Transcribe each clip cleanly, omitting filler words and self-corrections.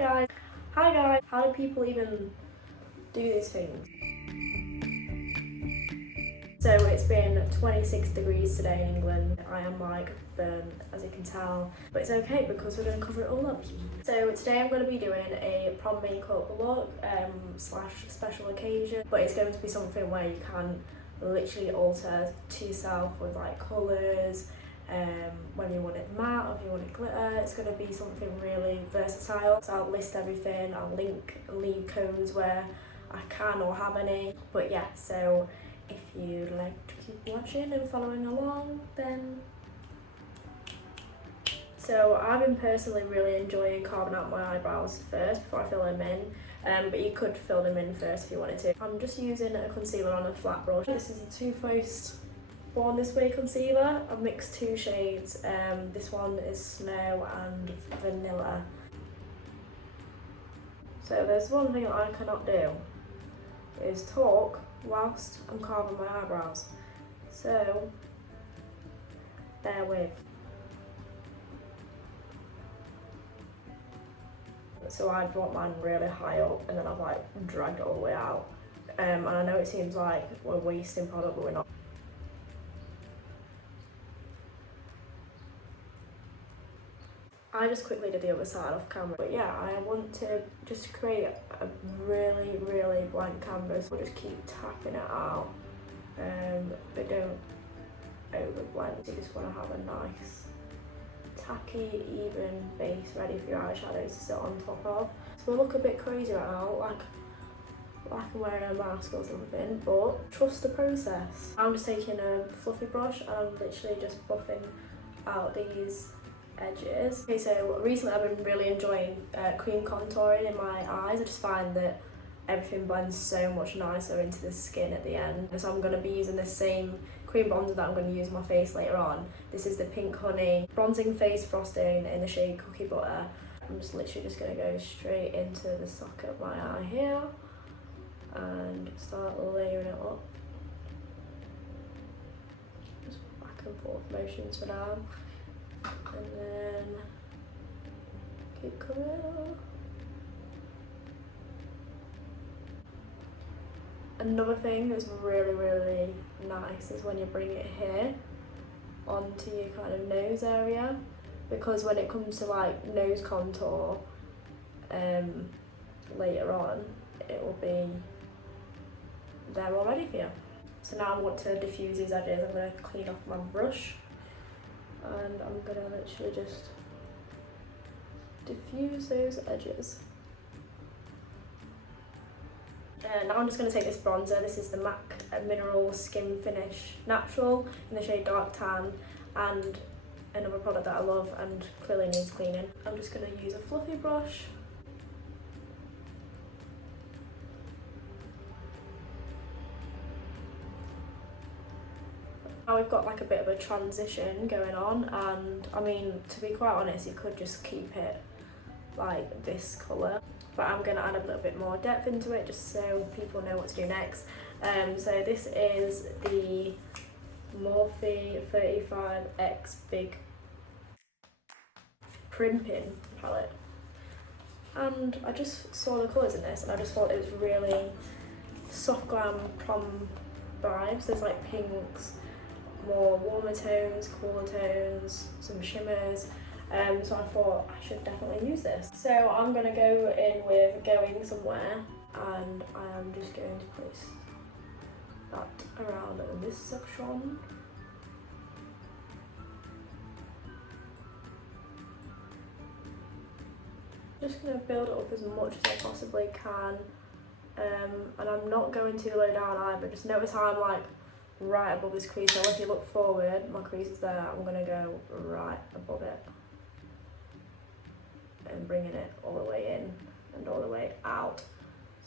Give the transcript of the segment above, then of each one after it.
Hi guys, how do people even do these things? So it's been 26 degrees today in England. I am like burnt, as you can tell, but it's okay because we're going to cover it all up. So today I'm going to be doing a prom makeup look slash special occasion, but it's going to be something where you can literally alter to yourself with like colours, when you want it matte or if you want it glitter. It's going to be something really versatile. So I'll list everything, I'll leave codes where I can or have any. But yeah, so if you'd like to keep watching and following along, then... So I've been personally really enjoying carving out my eyebrows first before I fill them in, but you could fill them in first if you wanted to. I'm just using a concealer on a flat brush. This is a Too Faced Born This Way concealer. I've mixed two shades. This one is Snow and Vanilla. So there's one thing that I cannot do, is talk whilst I'm carving my eyebrows. So bear with. So I brought mine really high up and then I've like dragged it all the way out. And I know it seems like we're wasting product, but we're not. I just quickly did the other side off camera, but yeah, I want to just create a really blank canvas. We'll just keep tapping it out, but don't over blend. You just want to have a nice tacky, even base ready for your eyeshadows to sit on top of. So we'll look a bit crazy right now, like I'm wearing a mask or something, but trust the process. I'm just taking a fluffy brush and I'm literally just buffing out these edges. Okay, so recently I've been really enjoying cream contouring in my eyes. I just find that everything blends so much nicer into the skin at the end. So I'm going to be using the same cream bronzer that I'm going to use on my face later on. This is the Pink Honey Bronzing Face Frosting in the shade Cookie Butter. I'm just literally just going to go straight into the socket of my eye here and start layering it up. Just back and forth motions for now. And then keep coming up. Another thing that's really nice is when you bring it here onto your kind of nose area, because when it comes to like nose contour later on, it will be there already for you. So now I want to diffuse these edges. I'm going to clean off my brush and I'm going to literally just diffuse those edges. Now I'm just going to take this bronzer. This is the MAC Mineral Skin Finish Natural in the shade Dark Tan, and another product that I love and clearly needs cleaning. I'm just going to use a fluffy brush. Now we've got like a bit of a transition going on, and I mean, to be quite honest, you could just keep it like this colour, but I'm going to add a little bit more depth into it just so people know what to do next. So this is the Morphe 35X Big Primping palette, and I just saw the colours in this and I just thought it was really soft glam prom vibes. There's like pinks, more warmer tones, cooler tones, some shimmers. So I thought I should definitely use this. So I'm going to go in with Going Somewhere, and I am just going to place that around this section. Just going to build it up as much as I possibly can, and I'm not going too low down either. Just notice how I'm like right above this crease. So if you look forward, my crease is there. I'm going to go right above it and bringing it all the way in and all the way out.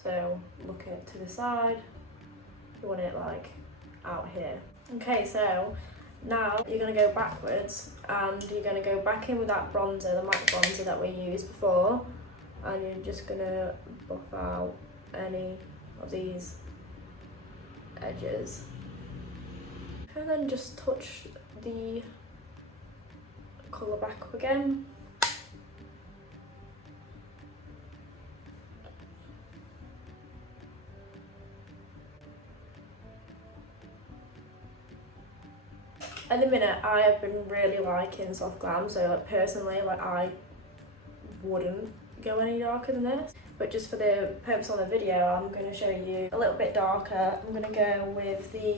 So look it to the side, you want it like out here. Okay, so now you're going to go backwards and you're going to go back in with that bronzer, the MAC bronzer that we used before, and you're just going to buff out any of these edges. And then just touch the colour back up again. At the minute, I have been really liking soft glam, so like personally, like I wouldn't go any darker than this. But just for the purpose of the video, I'm going to show you a little bit darker. I'm going to go with the,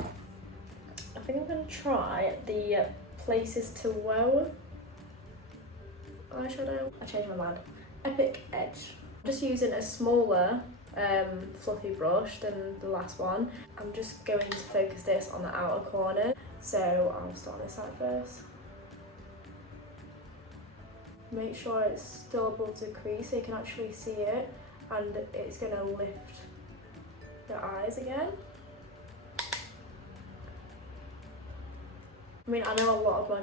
I think I'm going to try the Places to Woe eyeshadow. I changed my mind. Epic Edge. I'm just using a smaller fluffy brush than the last one. I'm just going to focus this on the outer corner. So I'll start this side first. Make sure it's still above the crease so you can actually see it, and it's going to lift the eyes again. I mean, I know a lot of my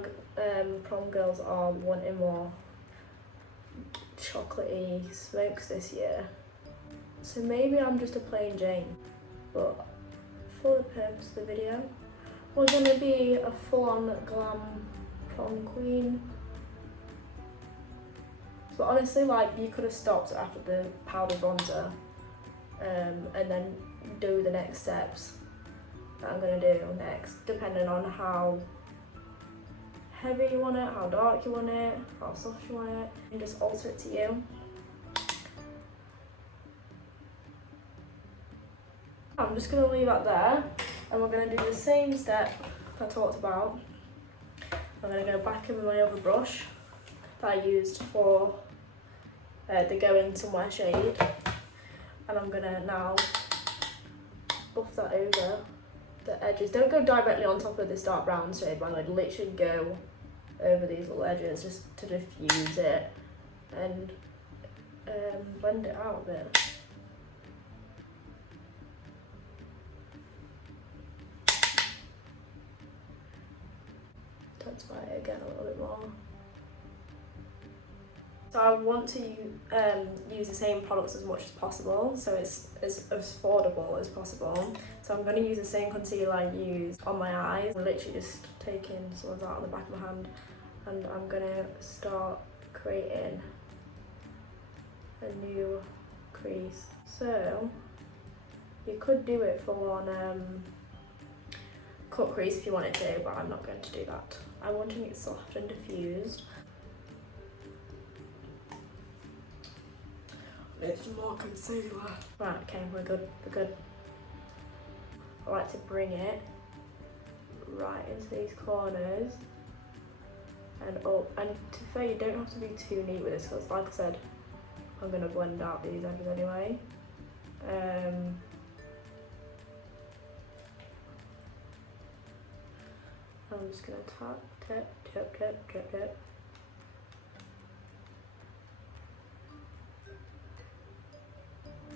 prom girls are wanting more chocolatey smokes this year, so maybe I'm just a plain Jane, but for the purpose of the video, we're going to be a full-on glam prom queen. But honestly, like, you could have stopped after the powder bronzer and then do the next steps that I'm going to do next, depending on how heavy you want it, how dark you want it, how soft you want it, and just alter it to you. I'm just going to leave that there, and we're going to do the same step I talked about. I'm going to go back in with my other brush that I used for the Going Somewhere shade, and I'm going to now buff that over the edges. Don't go directly on top of this dark brown shade, but I'd literally go over these little edges just to diffuse it and blend it out a bit. Intensify it again a little bit more. So I want to use the same products as much as possible, so it's as affordable as possible. So I'm going to use the same concealer I used on my eyes. I'm literally just taking some of that on the back of my hand, and I'm going to start creating a new crease. So you could do it full on cut crease if you wanted to, but I'm not going to do that. I'm wanting it soft and diffused. It's more concealer. Right, okay, we're good, we're good. I like to bring it right into these corners and up. And to be fair, you don't have to be too neat with this, because like I said, I'm going to blend out these edges anyway. I'm just going to tap, tap, tap, tap, tap, tap.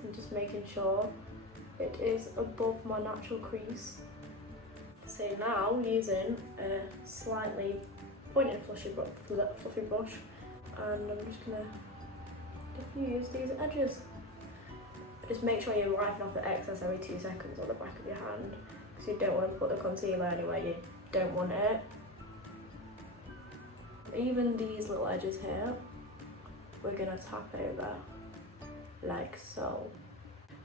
And just making sure it is above my natural crease. So now using a slightly pointed fluffy brush, and I'm just going to diffuse these edges. Just make sure you're wiping off the excess every 2 seconds on the back of your hand, because you don't want to put the concealer anywhere you don't want it. Even these little edges here, we're going to tap over like so.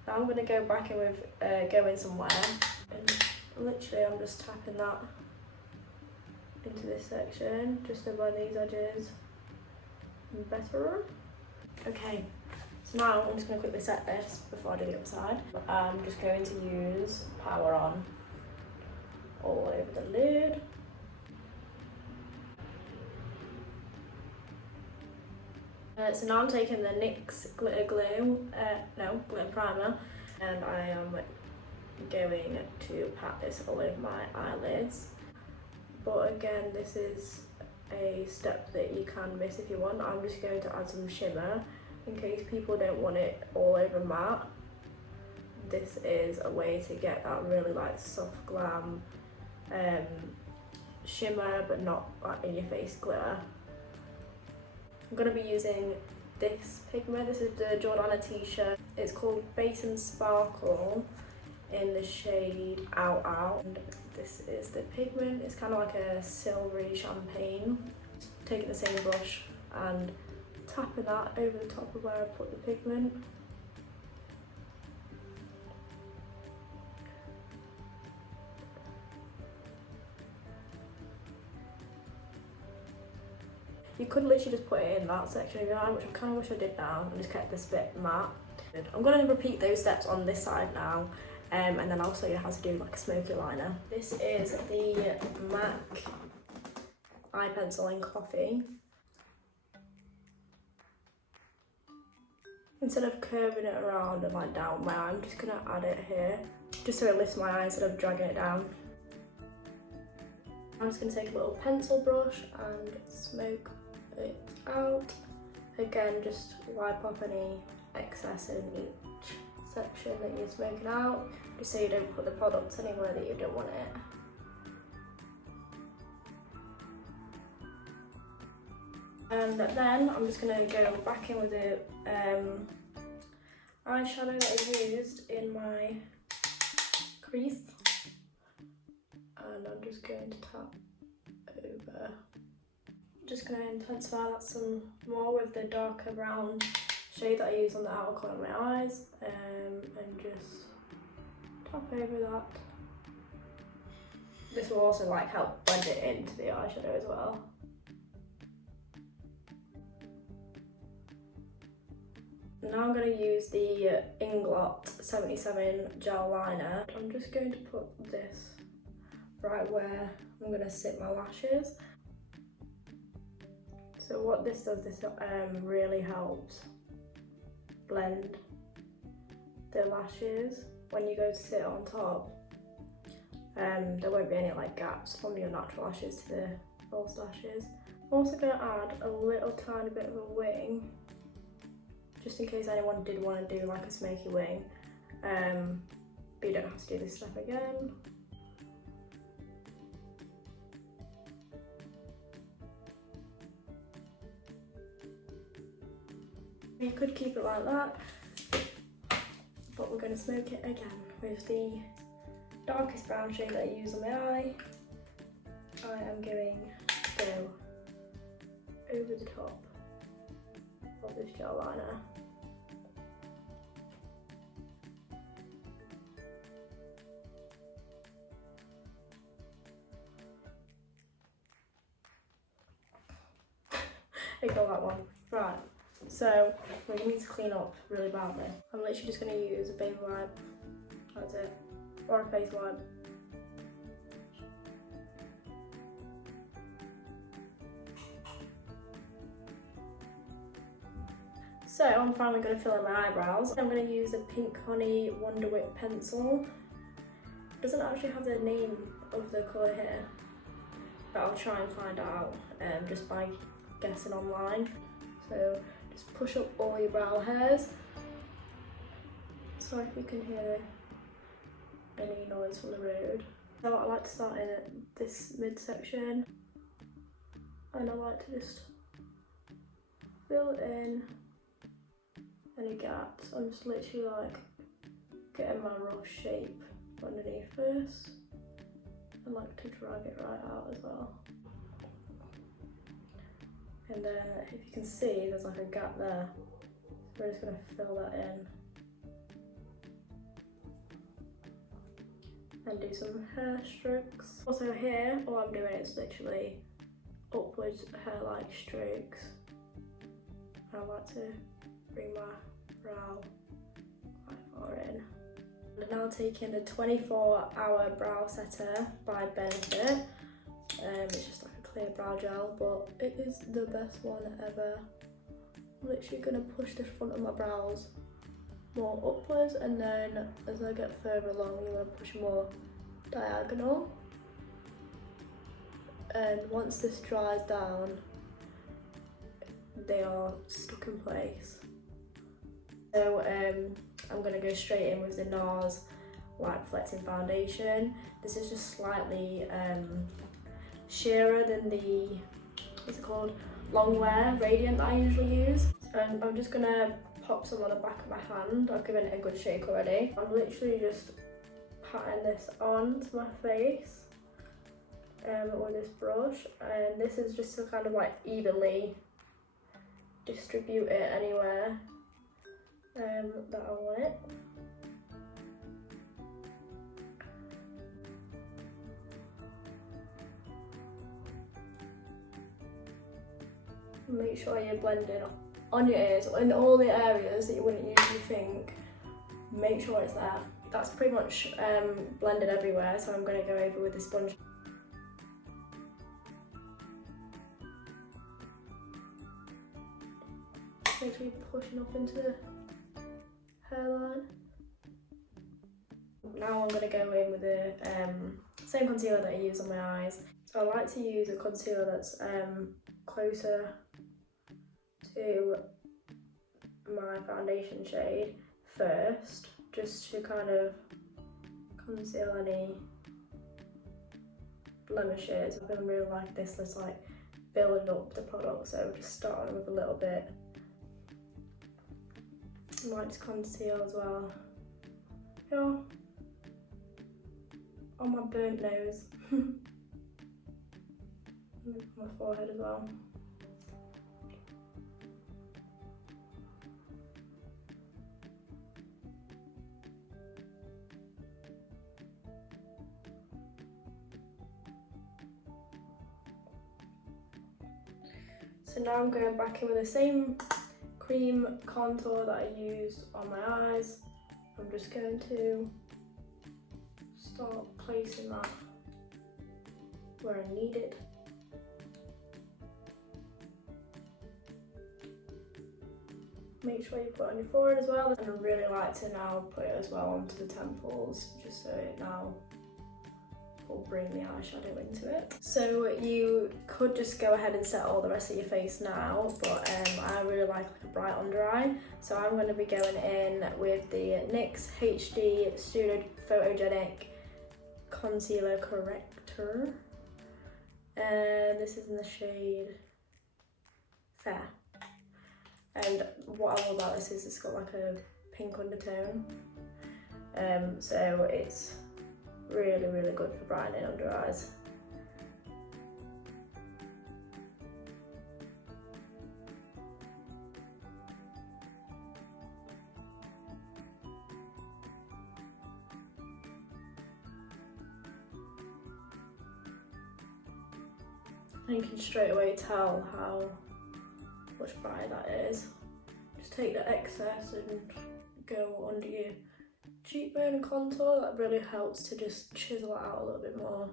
Now I'm going to go back in with Going Somewhere, and literally I'm just tapping that into this section just to blend these edges better. Okay, so now I'm just going to quickly set this before I do the other side. I'm just going to use Power On all over the lid. So now I'm taking the NYX glitter primer, and I am going to pat this all over my eyelids. But again, this is a step that you can miss if you want. I'm just going to add some shimmer in case people don't want it all over matte. This is a way to get that really like soft glam shimmer, but not like in your face glitter. I'm going to be using this pigment. This is the Jordana t-shirt. It's called Base and Sparkle in the shade Out Out. And this is the pigment. It's kind of like a silvery champagne. Taking the same brush and tapping that over the top of where I put the pigment. You could literally just put it in that section of your eye, which I kind of wish I did now, and just kept this bit matte. I'm going to repeat those steps on this side now, and then I'll show you how to do like a smoky liner. This is the MAC eye pencil in coffee. Instead of curving it around and like down my eye, I'm just going to add it here, just so it lifts my eye instead of dragging it down. I'm just going to take a little pencil brush and smoke it out. Again, just wipe off any excess in each section that you're smoking out, just so you don't put the products anywhere that you don't want it. And then I'm just going to go back in with the eyeshadow that I used in my crease, and I'm just going to tap over. Just going to intensify that some more with the darker brown shade that I use on the outer corner of my eyes, and just tap over that. This will also like help blend it into the eyeshadow as well. Now I'm going to use the Inglot 77 gel liner. I'm just going to put this right where I'm going to sit my lashes. So what this does, this really helps blend the lashes when you go to sit on top. There won't be any like gaps from your natural lashes to the false lashes. I'm also going to add a little tiny bit of a wing, just in case anyone did want to do like a smoky wing, but you don't have to do this step again. You could keep it like that, but we're going to smoke it again with the darkest brown shade that I use on my eye. I am going to go over the top of this gel liner. Ignore that one. Right, so we need to clean up really badly. I'm literally just going to use a baby wipe, that's it, or a face wipe. So I'm finally going to fill in my eyebrows. I'm going to use a Pink Honey Wonder Whip pencil. It doesn't actually have the name of the colour here, but I'll try and find out just by guessing online. So just push up all your brow hairs. Sorry if you can hear any noise from the road. So I like to start in at this midsection, and I like to just fill in any gaps. I'm just literally like getting my rough shape underneath first. I like to drag it right out as well. And then if you can see, there's like a gap there. So we're just going to fill that in. And do some hair strokes. Also here, all I'm doing is literally upwards hair-like strokes. I like to bring my brow quite far in. I'm now taking the 24-hour brow setter by Benefit. It's just like a clear brow gel, but it is the best one ever. I'm literally going to push the front of my brows more upwards, and then as I get further along, you want to push more diagonal. And once this dries down, they are stuck in place. So I'm going to go straight in with the NARS Light Reflecting Foundation. This is just slightly sheerer than the, what's it called, Longwear Radiant that I usually use. And I'm just going to pop some on the back of my hand. I've given it a good shake already. I'm literally just patting this onto my face with this brush, and this is just to kind of like evenly distribute it anywhere that I want it. Make sure you're blending on your ears, in all the areas that you wouldn't usually think. Make sure it's there. That's pretty much blended everywhere, so I'm going to go over with the sponge. Make sure you're pushing up into the hairline. Now I'm going to go in with the same concealer that I use on my eyes. So I like to use a concealer that's closer to my foundation shade first, just to kind of conceal any blemishes. I really like this, that's like building up the product, so just starting with a little bit. I might just conceal as well, yeah, on my burnt nose. My forehead as well. So now I'm going back in with the same cream contour that I used on my eyes. I'm just going to start placing that where I need it. Make sure you put it on your forehead as well, and I really like to now put it as well onto the temples, just so it now will bring the eyeshadow into it. So you could just go ahead and set all the rest of your face now, but I really like a bright under eye, so I'm going to be going in with the NYX HD Studio Photogenic Concealer Corrector, and this is in the shade Fair. And what I love about this is it's got like a pink undertone, so it's really, really good for brightening under eyes. And you can straight away tell how much brighter that is. Just take the excess and go under your cheekbone and contour. That really helps to just chisel it out a little bit more.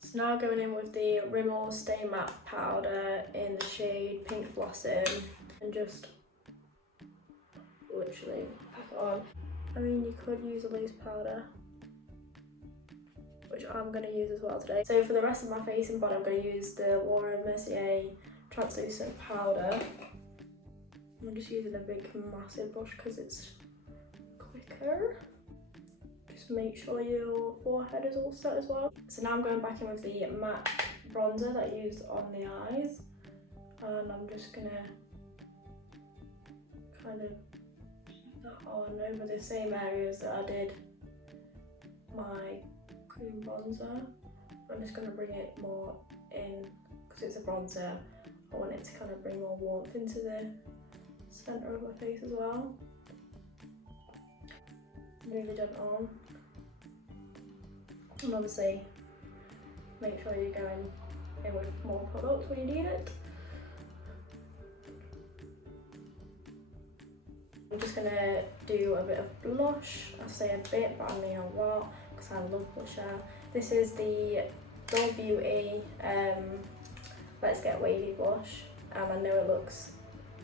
So now going in with the Rimmel Stay Matte powder in the shade Pink Blossom, and just literally pack it on. I mean, you could use a loose powder, which I'm going to use as well today. So for the rest of my face and body, I'm going to use the Laura Mercier translucent powder. I'm just using a big massive brush because it's quicker. Just make sure your forehead is all set as well. So now I'm going back in with the matte bronzer that I used on the eyes, and I'm just gonna kind of put that on over the same areas that I did my cream bronzer. I'm just going to bring it more in because it's a bronzer. I want it to kind of bring more warmth into the centre of my face as well. Move it on, and obviously make sure you're going in with more product when you need it. I'm just going to do a bit of blush. I say a bit, but I mean a lot because I love blusher. This is the Doll Beauty Let's Get Wavy blush, and I know it looks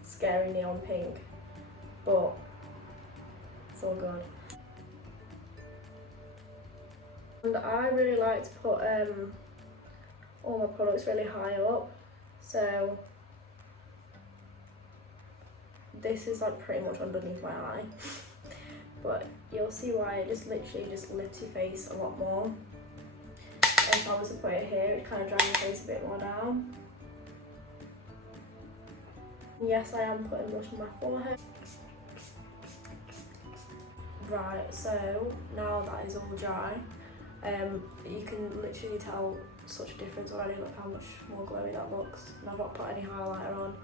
scary neon pink, but it's all good. And I really like to put all my products really high up, so this is like pretty much underneath my eye, but you'll see why it just literally just lifts your face a lot more. And if I was to put it here, it would kind of drag your face a bit more down. Yes, I am putting blush on my forehead. Right, so now that is all dry, you can literally tell such a difference already. Look how much more glowy that looks. And I've not put any highlighter on,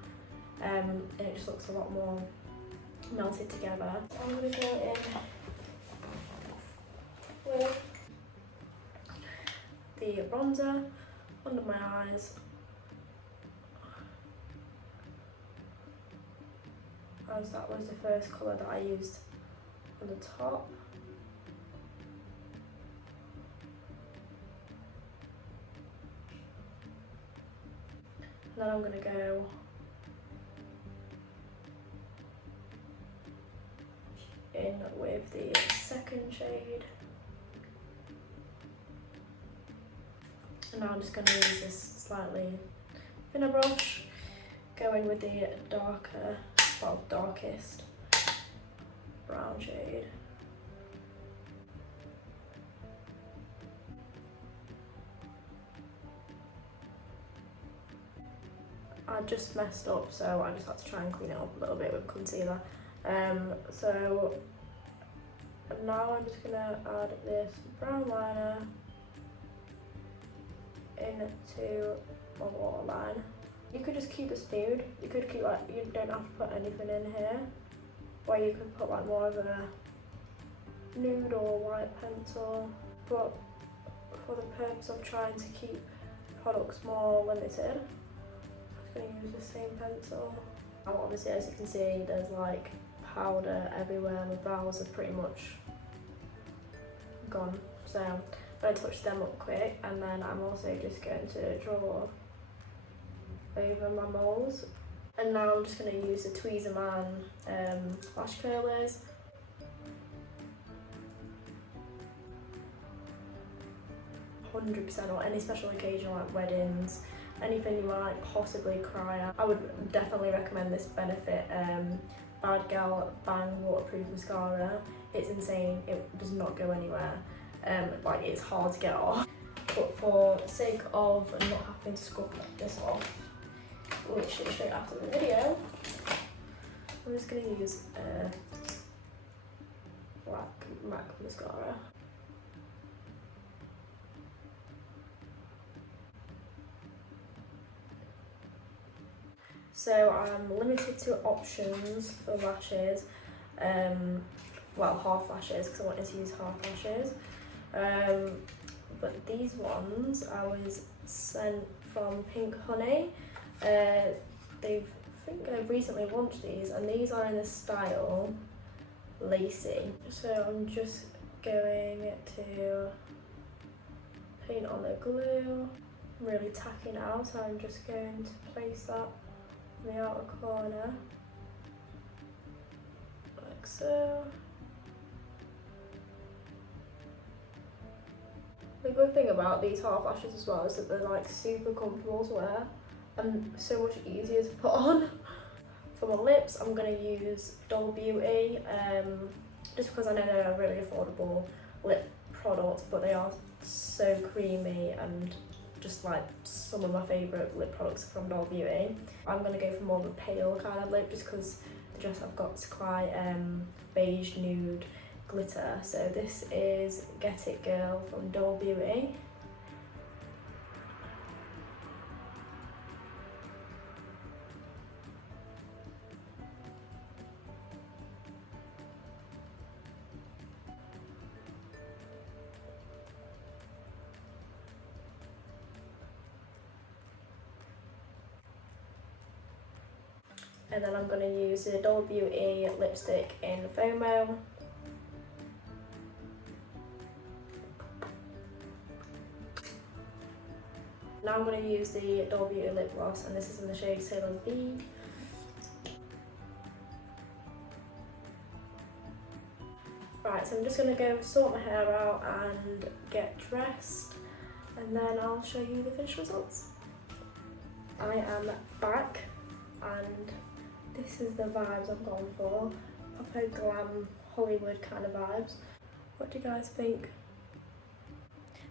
and it just looks a lot more melted together. I'm going to go in with the bronzer under my eyes. as that was the first colour that I used on the top. And then I'm going to go in with the second shade. And now I'm just going to use this slightly thinner brush, go in with the darker, well, darkest brown shade. I just messed up, so I just had to try and clean it up a little bit with concealer. So now I'm just gonna add this brown liner into my waterline. You could just keep this nude. You could keep like, you don't have to put anything in here. Or you could put like more of a nude or white pencil. But for the purpose of trying to keep products more limited, I'm going to use the same pencil. Now obviously, as you can see, there's like powder everywhere. My brows are pretty much gone, so I'm going to touch them up quick, and then I'm also just going to draw over my moles. And now I'm just going to use the Tweezer Man lash curlers. %, or any special occasion like weddings, anything you might possibly cry at. I would definitely recommend this Benefit Bad Gal Bang Waterproof Mascara. It's insane, it does not go anywhere. Like, it's hard to get off. But for the sake of not having to scrub this off literally straight after the video, I'm just going to use black MAC mascara. So I'm limited to options for lashes, well, half lashes, because I wanted to use half lashes. But these ones I was sent from Pink Honey. I think they've recently launched these, and these are in the style Lacy. So I'm just going to paint on the glue, really tacking it out, so I'm just going to place that in the outer corner, like so. The good thing about these half lashes as well is that they're like super comfortable to wear and so much easier to put on. For my lips, I'm going to use Doll Beauty, just because I know they're a really affordable lip product, but they are so creamy and just like some of my favourite lip products from Doll Beauty. I'm going to go for more of a pale kind of lip just because the dress I've got is quite beige nude glitter. So this is Get It Girl from Doll Beauty. And then I'm going to use the Doll Beauty lipstick in FOMO. Now I'm going to use the Doll Beauty lip gloss, and this is in the shade Sailor V. Right, so I'm just going to go sort my hair out and get dressed, and then I'll show you the finished results. I am back, and this is the vibes I've gone for. Proper glam Hollywood kind of vibes. What do you guys think?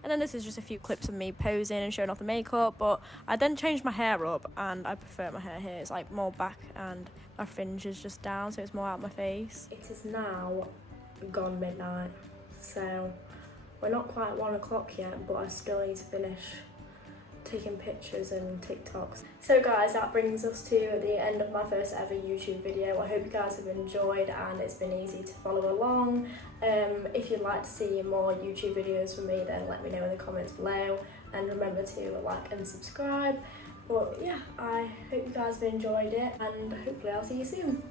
And then this is just a few clips of me posing and showing off the makeup, but I then changed my hair up, and I prefer my hair here. It's like more back and my fringe is just down, so it's more out my face. It is now gone midnight, so we're not quite 1 o'clock yet, but I still need to finish taking pictures and TikToks. So guys, that brings us to the end of my first ever YouTube video. I hope you guys have enjoyed and it's been easy to follow along. If you'd like to see more YouTube videos from me, then let me know in the comments below, and remember to like and subscribe. But yeah, I hope you guys have enjoyed it, and hopefully I'll see you soon.